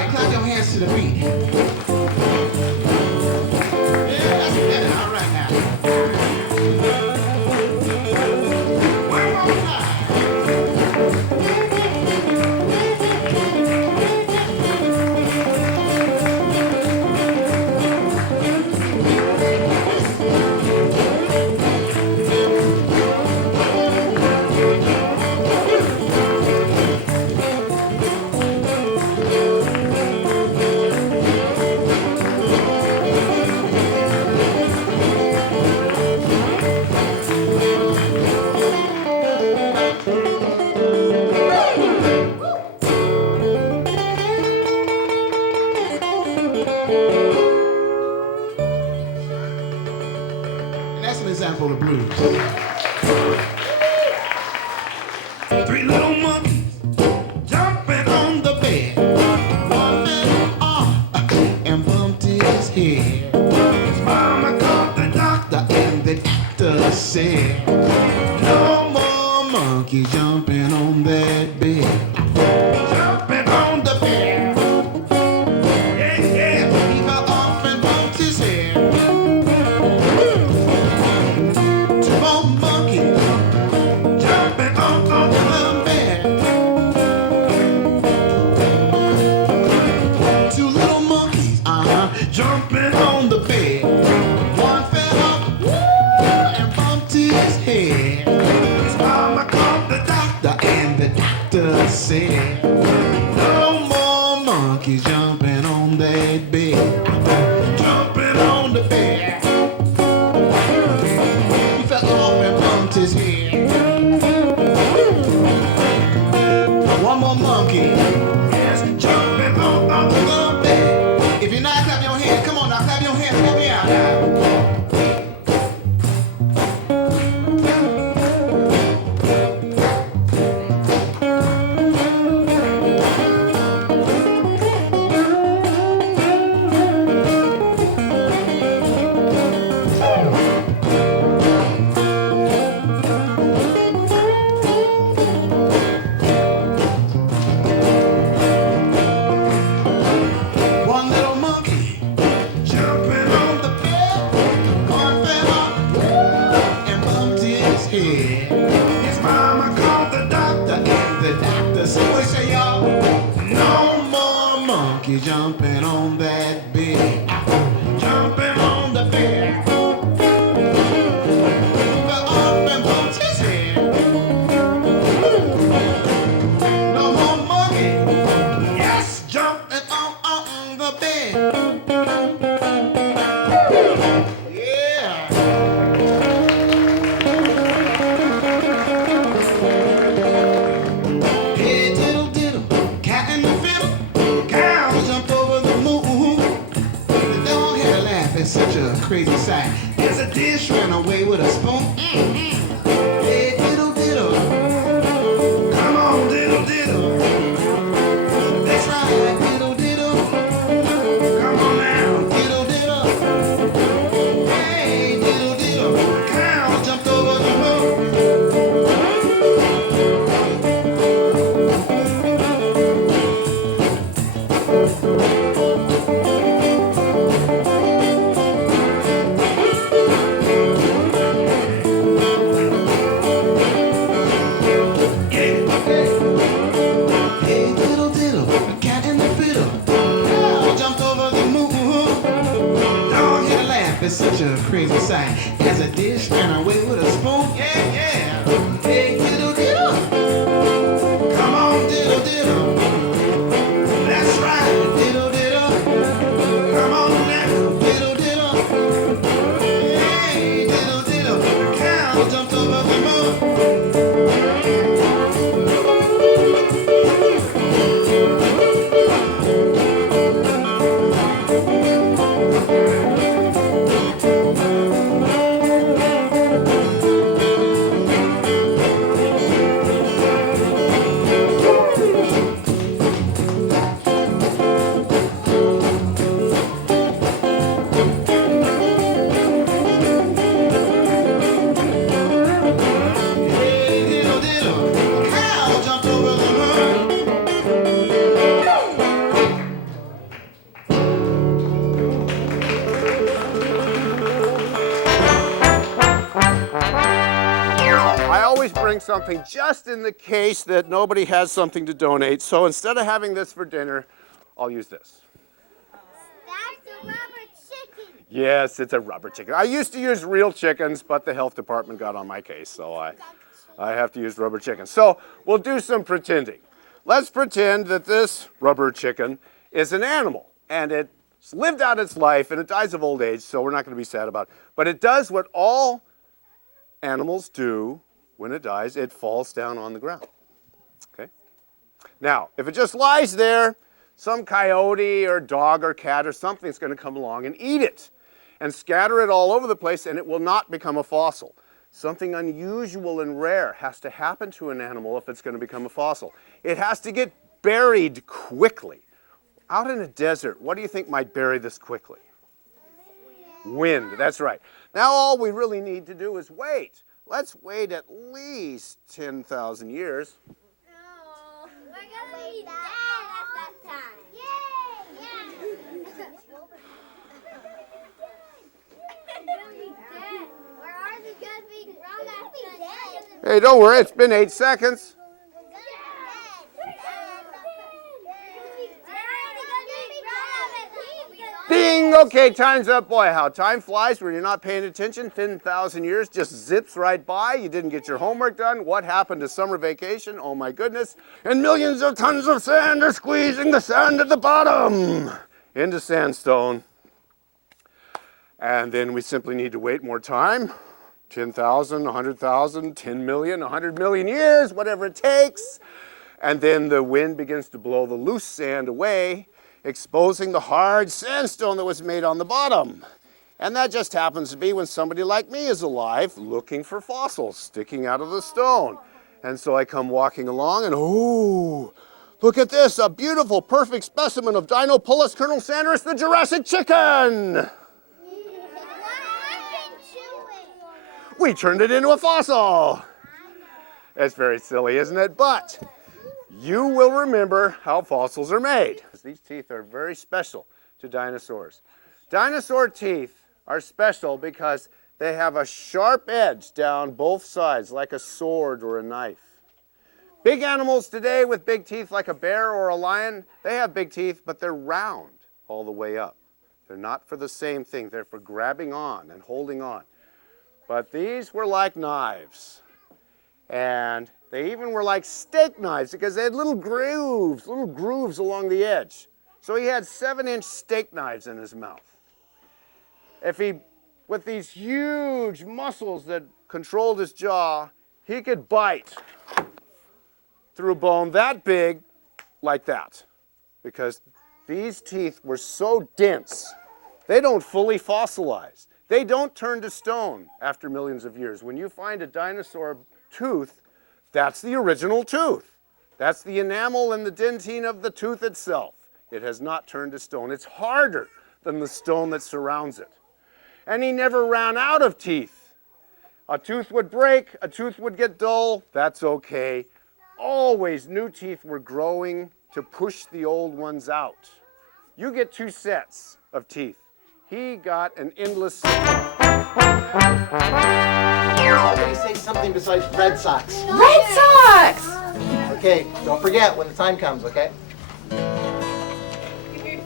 right, clap your hands to the beat. Yeah, that's better. All right now. One more time. And that's an example of blues. Three little monkeys jumping on the bed. One fell off and bumped his head. His mama called the doctor and the doctor said, no more monkeys jumping on that bed. Jumping on the bed. Yeah, yeah. He fell off and bumped his head. Two more monkeys jumping on the bed. Two little monkeys, jumping on the bed. One fell off and bumped his head. His mama called the doctor and the doctor said, no more monkeys jumping on that bed. Jumping on the bed. He fell off and bumped his head. One more monkey is jumping on the bed. If you're not, clap your hands. Come on now, clap your hands. Help me out now. One little monkey jumping on the bed. One fell off and bumped his head. His mama called the doctor and the doctor said, what say y'all? No more monkeys jumping on that bed. Jumping on the bed. He fell off and bumped his head. No more monkey. Yes, jumping on the bed. Yeah. Hey, diddle diddle, cat in the fiddle. Cow jumped over the moon. The dog had a laugh at such a crazy sight. As a dish ran away with a spoon. Hey, diddle diddle. Come on, diddle diddle. That's right, diddle diddle. Come on now, diddle diddle. Hey, diddle diddle. Cow jumped over the moon. Hey, diddle diddle, a cat in the fiddle. Cow jumped over the moon. Dog had a laugh at such a crazy sight. As a dish ran away with a spoon. Yeah, yeah. Hey, diddle diddle. Come on, diddle diddle. That's right, diddle diddle. Come on now, diddle diddle. Hey, diddle diddle. Cow jumped over the moon. bring something just in the case that nobody has something to donate. So instead of having this for dinner, I'll use this. That's a rubber chicken. Yes, it's a rubber chicken. I used to use real chickens, but the health department got on my case, so I have to use rubber chickens. So we'll do some pretending. Let's pretend that this rubber chicken is an animal, and it's lived out its life, and it dies of old age, so we're not going to be sad about it. But it does what all animals do when it dies. It falls down on the ground. Okay? Now, if it just lies there, some coyote or dog or cat or something's going to come along and eat it and scatter it all over the place, and it will not become a fossil. Something unusual and rare has to happen to an animal if it's going to become a fossil. It has to get buried quickly. Out in a desert, what do you think might bury this quickly? Wind, that's right. Now all we really need to do is wait. Let's wait at least 10,000 years. No, we're gonna be dead at that time. Yay! Yeah. We're gonna be dead. Where are we gonna be grown after that? Hey, don't worry, it's been 8 seconds. Ding! Okay, time's up. Boy, how time flies when you're not paying attention. 10,000 years just zips right by. You didn't get your homework done. What happened to summer vacation? Oh my goodness. And millions of tons of sand are squeezing the sand at the bottom into sandstone. And then we simply need to wait more time. 10,000, 100,000, 10 million, 100 million years, whatever it takes. And then the wind begins to blow the loose sand away, exposing the hard sandstone that was made on the bottom. And that just happens to be when somebody like me is alive looking for fossils sticking out of the stone. And so I come walking along and, oh, look at this, a beautiful, perfect specimen of Dinopolis Colonel Sanders, the Jurassic chicken. We turned it into a fossil. It's very silly, isn't it? But you will remember how fossils are made. These teeth are very special to dinosaurs. Dinosaur teeth are special because they have a sharp edge down both sides, like a sword or a knife. Big animals today with big teeth, like a bear or a lion, they have big teeth, but they're round all the way up. They're not for the same thing. They're for grabbing on and holding on. But these were like knives. And they even were like steak knives because they had little grooves along the edge. So he had 7-inch steak knives in his mouth. With these huge muscles that controlled his jaw, he could bite through a bone that big like that. Because these teeth were so dense, they don't fully fossilize. They don't turn to stone after millions of years. When you find a dinosaur tooth, that's the original tooth. That's the enamel and the dentine of the tooth itself. It has not turned to stone. It's harder than the stone that surrounds it. And he never ran out of teeth. A tooth would break, a tooth would get dull, that's okay. Always new teeth were growing to push the old ones out. You get 2 sets of teeth. He got an endless supply. Somebody say something besides Red Sox. Red Sox! Okay, don't forget when the time comes, okay?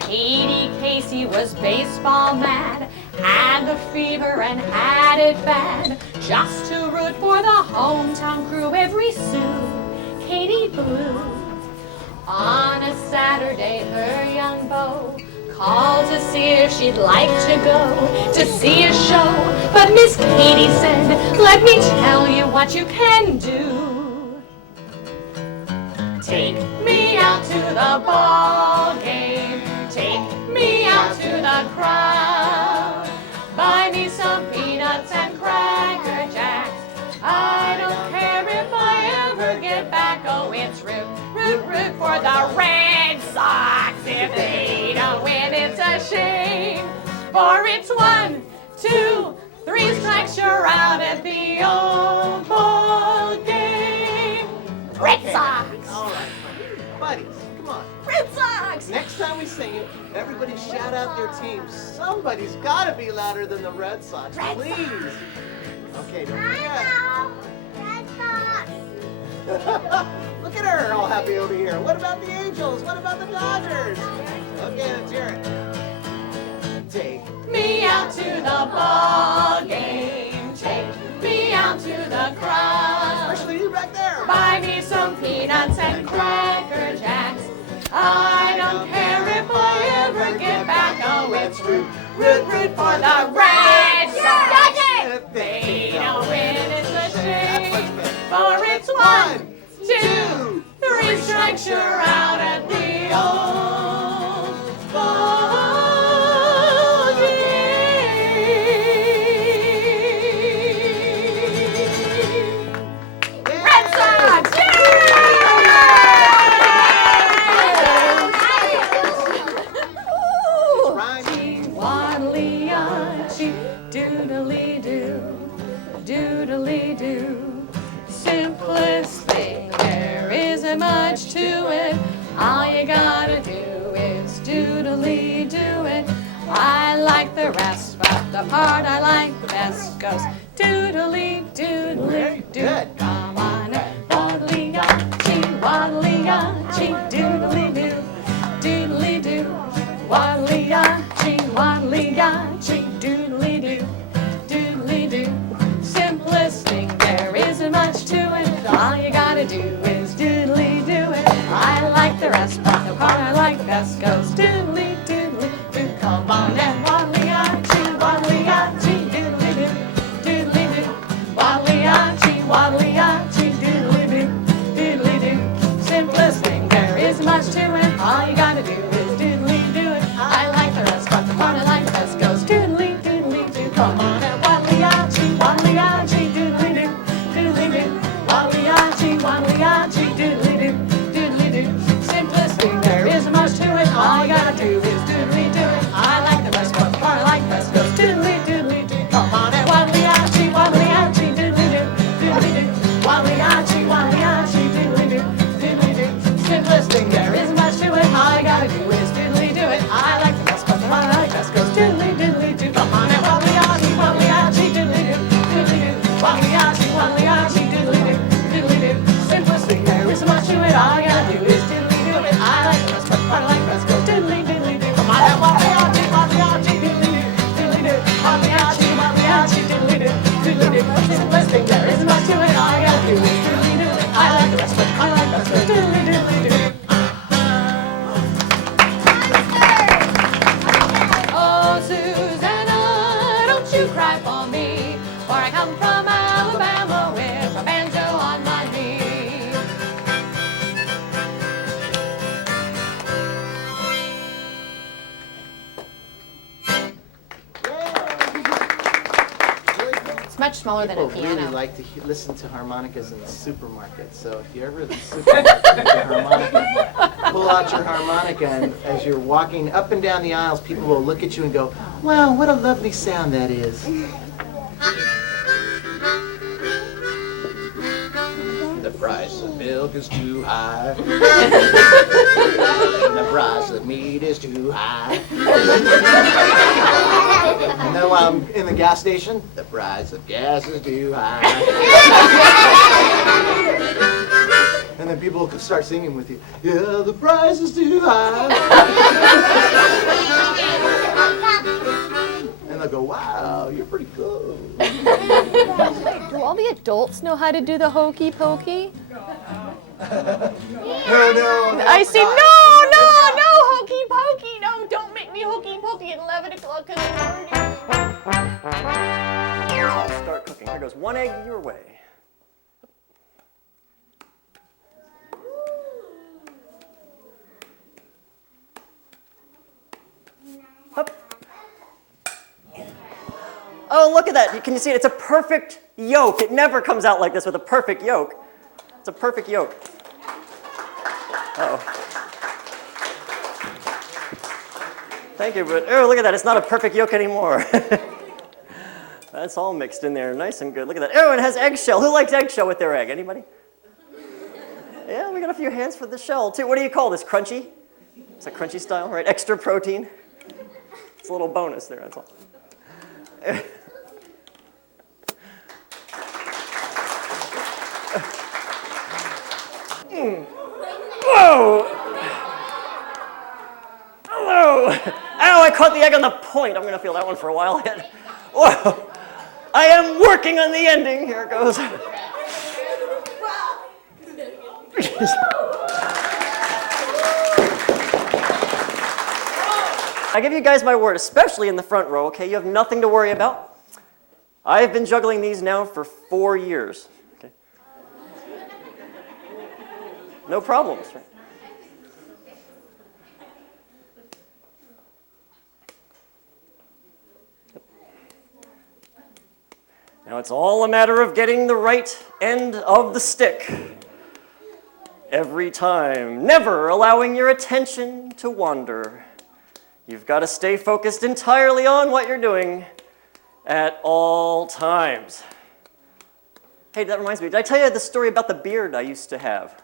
Katie Casey was baseball mad, had the fever and had it bad. Just to root for the hometown crew, every Sue Katie blew. On a Saturday, her young beau called to see if she'd like to go to see a show. But Miss Katie said, let me tell you what you can do. Take me out to the ball game. Take me out to the crowd. Buy me some peanuts and Cracker Jacks. I don't care if I ever get back. Oh, it's root for the Red Sox. If they don't win, it's a shame. For it's 1, 2, 3 strikes, you're out at the old ball game. Red Sox. All right, buddies, come on. Red Sox. Next time we sing it, everybody shout out their team. Somebody's got to be louder than the Red Sox, please. Okay, don't forget. Red Sox. Look at her, all happy over here. What about the Angels? What about the Dodgers? Okay, let's hear it. Take Me out to the ball game. Take me out to the crowd. especially you back there. Buy me some peanuts and cracker jacks. I don't care if I ever get back. Oh, it's root for the Red Sox. If They don't win, it's a shame. For it's 1, 2, 3 strikes, you're out at the old ball game. Red Sox! Waddly-archy, doodly-doo, doodly-doo. Simplest thing, there isn't much to it. All you gotta do is doodly-do it. I like the rest, but the part I like the best goes doodly-doodly-doo. Come on, waddly-archy, waddly-archy, doodly-doo, doodly-doo. Waddly-archy, waddly-archy, doodly-doo, doodly-doo. Simplest thing, there isn't much to it. All you gotta do is doodly-do it. I like the rest, but the part I like best goes doodly-doodly-doo. Come on and waddly-archy, waddly-archy, doodly-doo, doodly-doo. Waddly-archy, waddly-archy, doodly-doo, doodly-doo. Simplest thing, there isn't much to it. All you gotta do is doodly-do it. I like the rest, but the part I like best goes doodly-doodly-doo. Come on and waddly-archy, waddly-archy, doodly-doo, doodly-doo. Waddly-archy, waddly-archy, doodly-doo, doodly-doo. Simplest thing, there isn't much to it. All you gotta do is doodly-do it. I like the rest, but the part I like best goes doodly-doodly-doo. Come on and waddly-archy, waddly-archy, doodly-doo, doodly-doo. Waddly-archy, waddly-archy, doodly-doo, doodly-doo. Simplest thing, there isn't much to it. All you gotta do is doodly-do it. I like the rest, but the part I like best goes doodly-doodly-doo. Come on and waddly-archy, waddly-archy, doodly-doo, doodly-doo. Waddly-archy, waddly-archy, doodly-doo, doodly-doo. Simplest thing, there isn't much to it. All you gotta do is doodly-do it. I like the rest, but the part I like best goes doodly-doodly-doo. Come on and waddly-archy, waddly-archy, doodly-doo, doodly-doo. Waddly-archy, waddly-archy, doodly-doo, doodly-doo. Simplest thing, there isn't much to it. All you gotta do is doodly-do it. I like the rest, but the part I like best goes doodly-doodly-doo. Oh, Susanna, don't you cry for me, for I come from Alabama with a banjo on my knee. It's much smaller than a People really piano. like to listen to harmonicas in the supermarket. So if you're ever at the supermarket with a harmonica, pull out your harmonica, and as you're walking up and down the aisles, people will look at you and go, "Wow, what a lovely sound that is." The price of milk is too high. The price of meat is too high. And then while I'm in the gas station, the price of gas is too high. And then people could start singing with you. Yeah, the price is too high. And they'll go, wow, you're pretty cool. Do all the adults know how to do the hokey pokey? No. I see. No, hokey pokey. No, don't make me hokey pokey at 11 o'clock in the morning. I'll start cooking. Here goes 1 egg your way. Hup. Oh, look at that. Can you see it? It's a perfect yolk. It never comes out like this with a perfect yolk. It's a perfect yolk. Uh-oh. Thank you, but oh, look at that. It's not a perfect yolk anymore. That's all mixed in there, nice and good. Look at that. Oh, it has eggshell. Who likes eggshell with their egg? Anybody? Yeah, we got a few hands for the shell, too. What do you call this, crunchy? It's a crunchy style, right? Extra protein. It's a little bonus there, that's all. Whoa! Hello! Ow, I caught the egg on the point. I'm gonna feel that one for a while yet. Whoa! I am working on the ending. Here it goes. I give you guys my word, especially in the front row, okay? You have nothing to worry about. I've been juggling these now for 4 years. Okay? No problems, right? Now it's all a matter of getting the right end of the stick every time, never allowing your attention to wander. You've got to stay focused entirely on what you're doing at all times. Hey, that reminds me, did I tell you the story about the beard I used to have?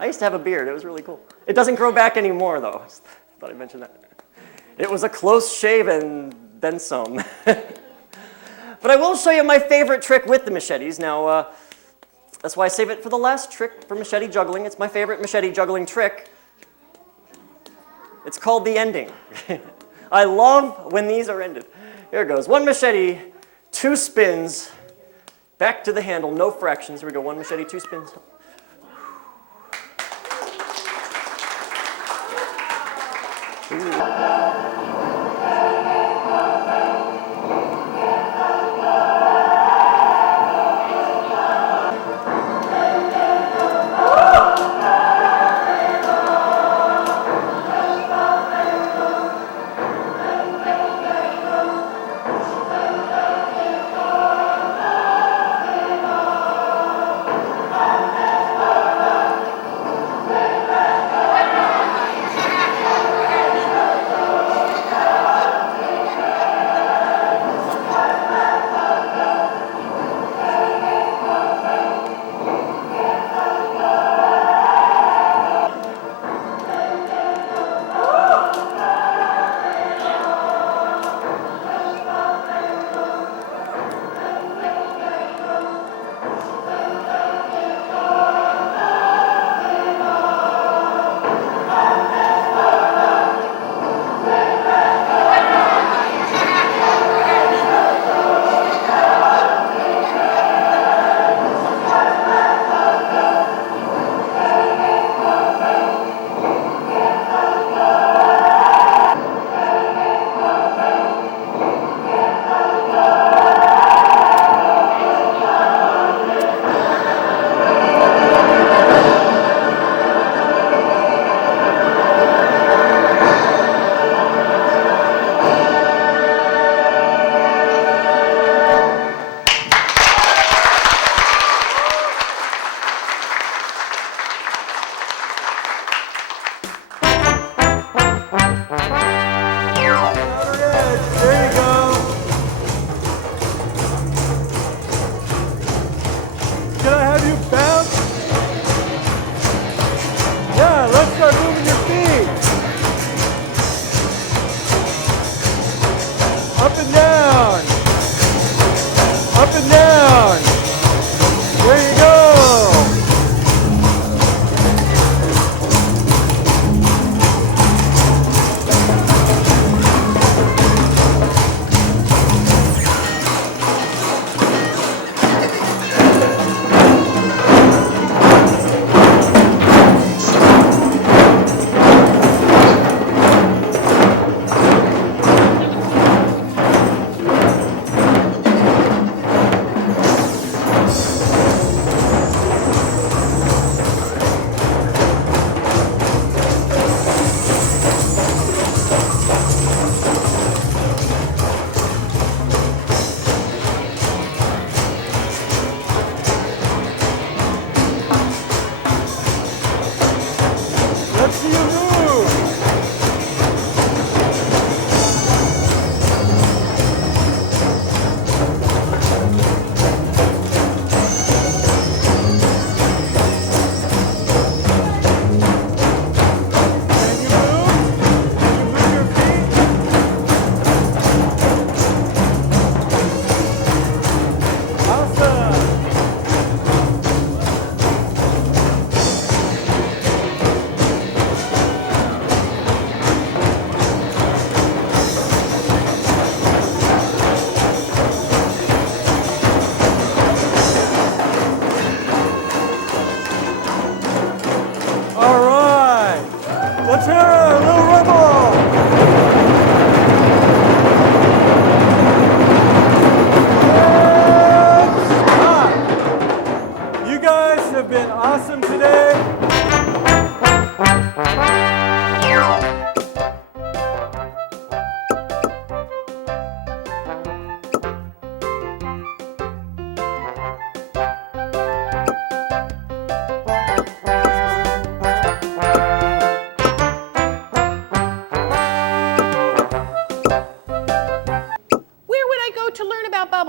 I used to have a beard. It was really cool. It doesn't grow back anymore, though. I thought I'd mention that. It was a close shave and then some. But I will show you my favorite trick with the machetes. Now, that's why I save it for the last trick for machete juggling. It's my favorite machete juggling trick. It's called the ending. I love when these are ended. Here it goes. 1 machete, 2 spins, back to the handle, no fractions. Here we go. 1 machete, 2 spins.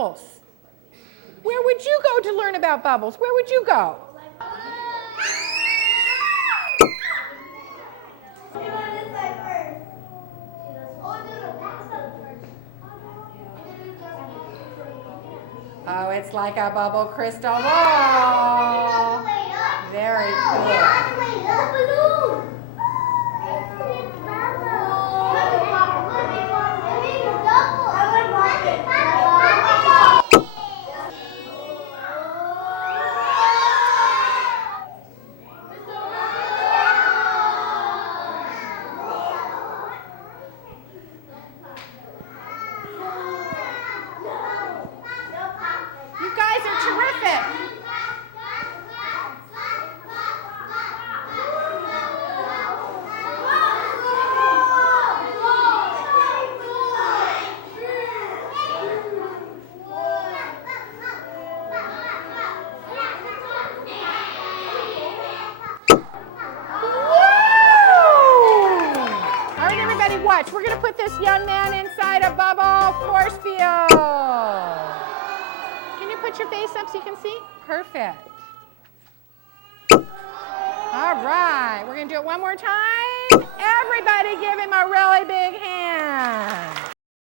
bubbles? Where would you go to learn about bubbles? Where would you go? Oh, it's like a bubble crystal ball. Very cool. You guys are terrific. All right, everybody, watch. We're going to put this young man inside a bubble force field. Can you put your face up so you can see? Perfect. All right, we're going to do it one more time. Everybody give him a really big hand.